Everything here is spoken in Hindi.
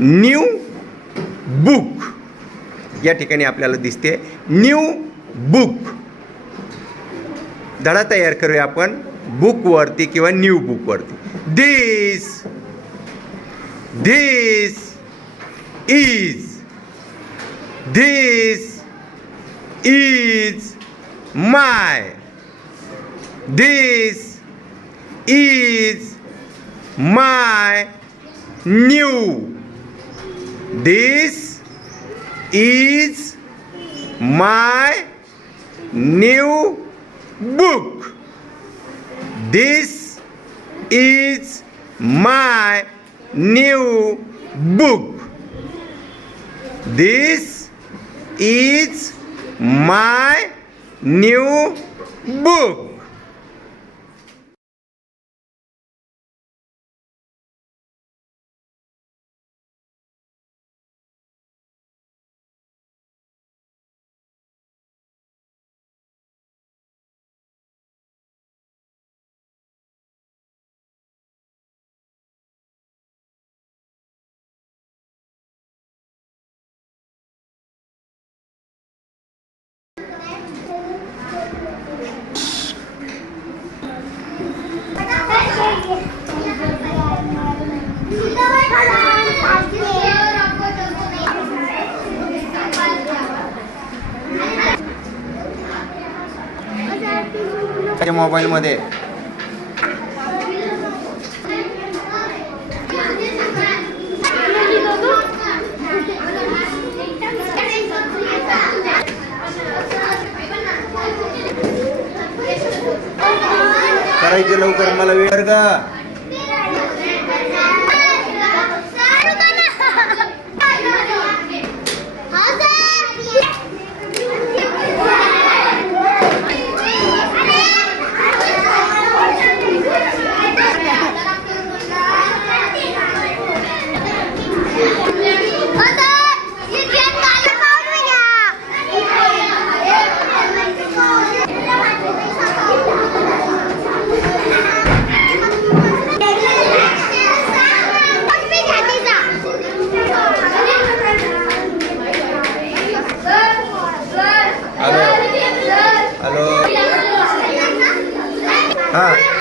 New book. या ठिकाणी आपल्याला न्यू बुक. धडा तयार करूया आपण बुकवरती किंवा new बुकवरती this this is this is my this is my new This is my new book. This is my new book. This is my new book. त्याच्या मोबाईलमध्ये. करायचे लवकर मला वेळ का ಹಾಂ